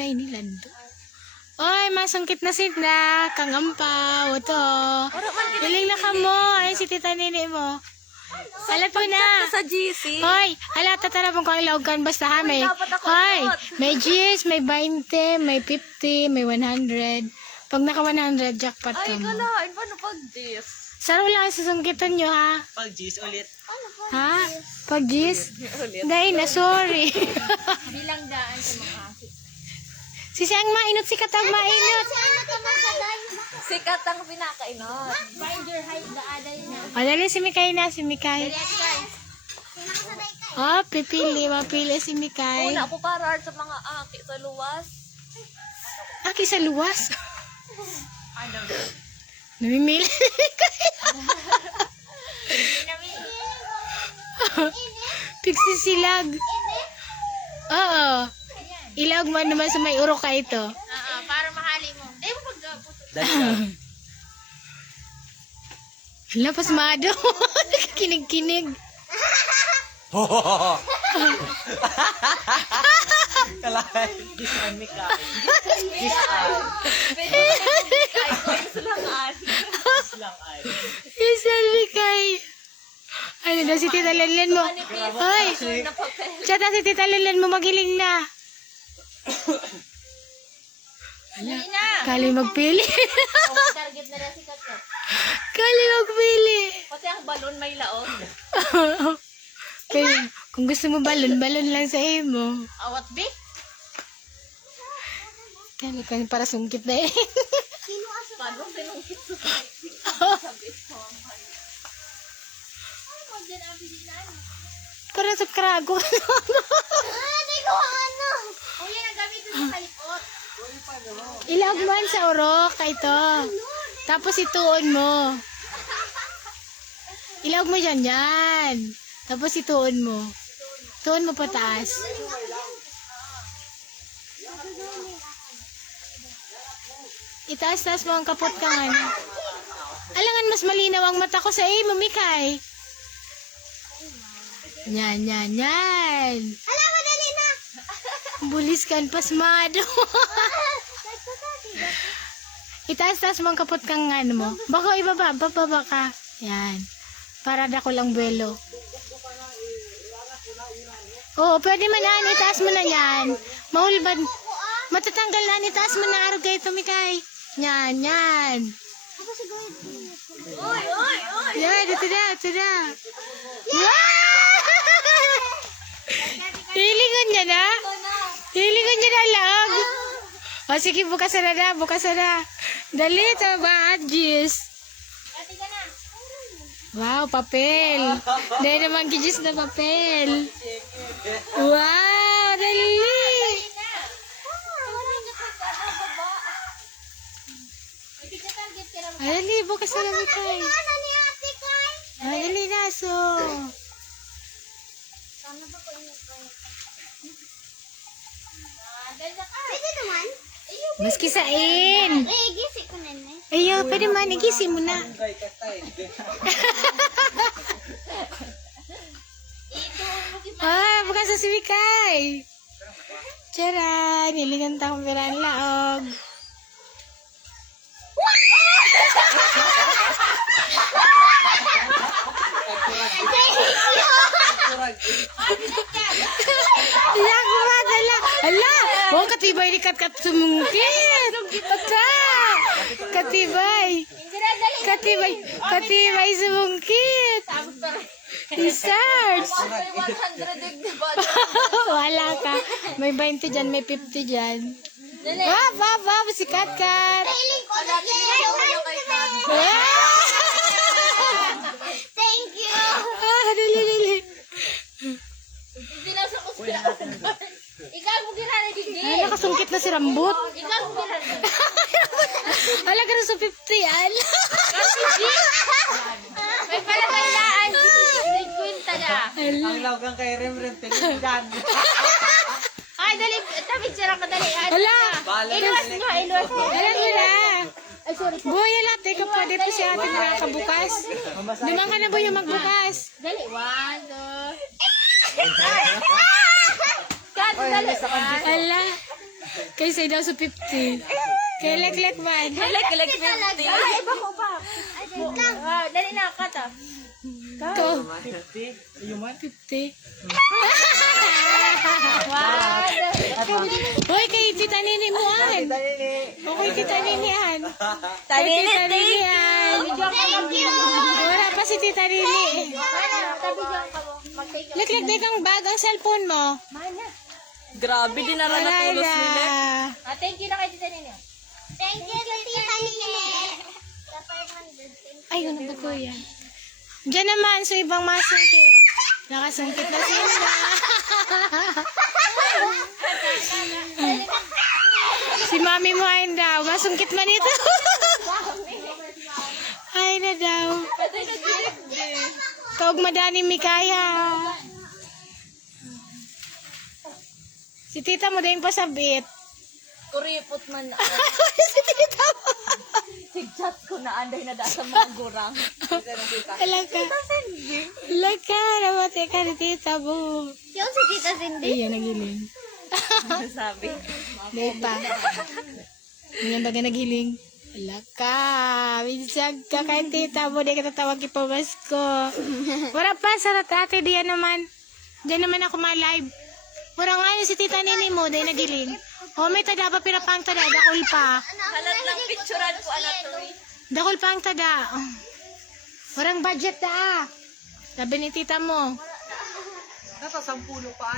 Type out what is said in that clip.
Maynilando. Oy, masungkit na sila. Kang ampaw. Ito. Iling na ka mo. Ay, si tita nini mo. Alat mo na. Sa GC. Hoy, alat tatara mo kang ilawag kan basta ha. Hoy, may G's, may 20, may 50, may 100. Pag naka 100, jackpot ka Ay, mo. kalain. Paano pag this? Saro lang susungkitan nyo ha. Pag G's ulit. Ha? Pag G's? Dahil na, sorry. Bilang daan sa mga aso. Si siyang mainot, si katag mainot. Sikat ang pinakainot. Find your height, daaday na. O, dali si Mikay na, si Mikay. Oh, pipili, mapili si Mikay. Una ako para sa mga aki sa luwas. Aki sa luwas. Namimili. Pixie silag. Oo. Ilawag mo naman sa may urok ka ito. Para mahali mo. Eh, mo pagputo. Dali lang. Hala, pasmado. Kinig-kinig. Kalahin. G's and Mikay. G's ay. Ay, ko yung sulangan. G's lang ay. Isal Mikay. Ano na si Tita Lenlen mo? Hoy, Na papel. chat na si Tita Lenlen mo, magiling na. Hindi na. Kali magpili. Target na rin si Kakat. Kali magpili. Pati ang balon may laog. Kaya, kung gusto mo balon lang sa imo. Awat bi? Kali ka para sungkit na eh. Paano pinungkit sa Kara sa krago. Ilawag mo yan sa urok, ito. Tapos ituon mo. Ilawag mo dyan, yan. Tapos ituon mo. Tuon mo pataas. Itaas-taas mo ang kapot ka nga. Alangan mas malinaw ang mata ko sa imo, Mikay. Yan, yan, yan. Alam mo, dali na! Bulis kan pasmado. Itaas-taas mo ang kapot kang ano mo. Baka ibaba, bababa ka. Yan. Para dako lang buwelo. Oo, pwede man yan. Itaas mo na yan. Mahulbad. Matatanggal na. Itaas mo na araw kayo tumikay. Yan, yan. Oy, oy, oy! Yan, ito na. Wow! Hilingan niya na. Hilingan niya na lang. O sige, bukas na. Dali, ito ba? Gis. Wow, papel. Dahil naman gis na papel. Wow, dali. Ay, dali, bukas na namin kayo. Ay, dali na, so. Maski sain. Ayo, pwede man, igisi mo na. Bukas sa simikay. Tara, nilingan takong pirang laog. Ala, oh katibay ni kat sumungkit. Katibay sumungkit. Research. Wala ka. May 20 dyan, may 50 dyan. Si Kat. Thank you! Dali. Hindi lang sa kusya. Ikaw mo ginala din. Ay, nakasungkit na si Rambut. Ikaw mo ginala din. Wala ka na sa 50 yan. May palatandaan. May kwenta na. Ang lawgang kay Rem Pilihan. Ay, dali. Tabig sira ka dali. Wala. Iluwas nyo. Alam mo na. Boy, alat. Teka pa. Di pa si ate na kabukas. Lumang ka na boy yung magbukas. Dali. 1, 2. Kat, dali. Ala. Kaysa daw sa 50. Kaya lek-lek man. Like 50. Ay, iba ko ba? Dali na, kata. Ko. 50. Ayuman. 50. Wow. Hoy, kay Tita Nini mo an. Okay, Tita Nini an. Kay Tita Nini an. Wala pa si Tita Nini. Tabi dyan ka mo. Mag-take Lek-lek day kang bag ang cellphone mo. Grabe, di na rin Wala natulos na. nila. Thank you na kay Tita Nini. Thank you, Tita Nini. Ay, ano ba ko yan? Diyan naman, so ibang masungkit. Nakasungkit na sila. Si mami mo ay daw. Masungkit man ito. Ay na daw. Kaog madani Mikaya. Si tita mo din pasabit. Kuripot man na. Si tita mo. Sigjat ko na anday na sa mga gurang. Alaka. Alaka. Namatay ka ni tita mo. Yung si Tita Cindy. Iya, nagiling. Sabi. Dahil pa. Ngayon baga naghiling. Alaka. Minsag ka kay tita mo. Di ka tatawag ipamasko. Wala pa. Sarat ate. Diyan naman. Diyan naman ako ma-live. Wala nga yun si tita Nini mo. Dahil nagiling. O may tada pa pirapang tada. Dakol pa. Halat lang picturean ko anak to. Dakol pa ang tada. Warang budget da. Sabi ni tita mo. Nasa 10 pa.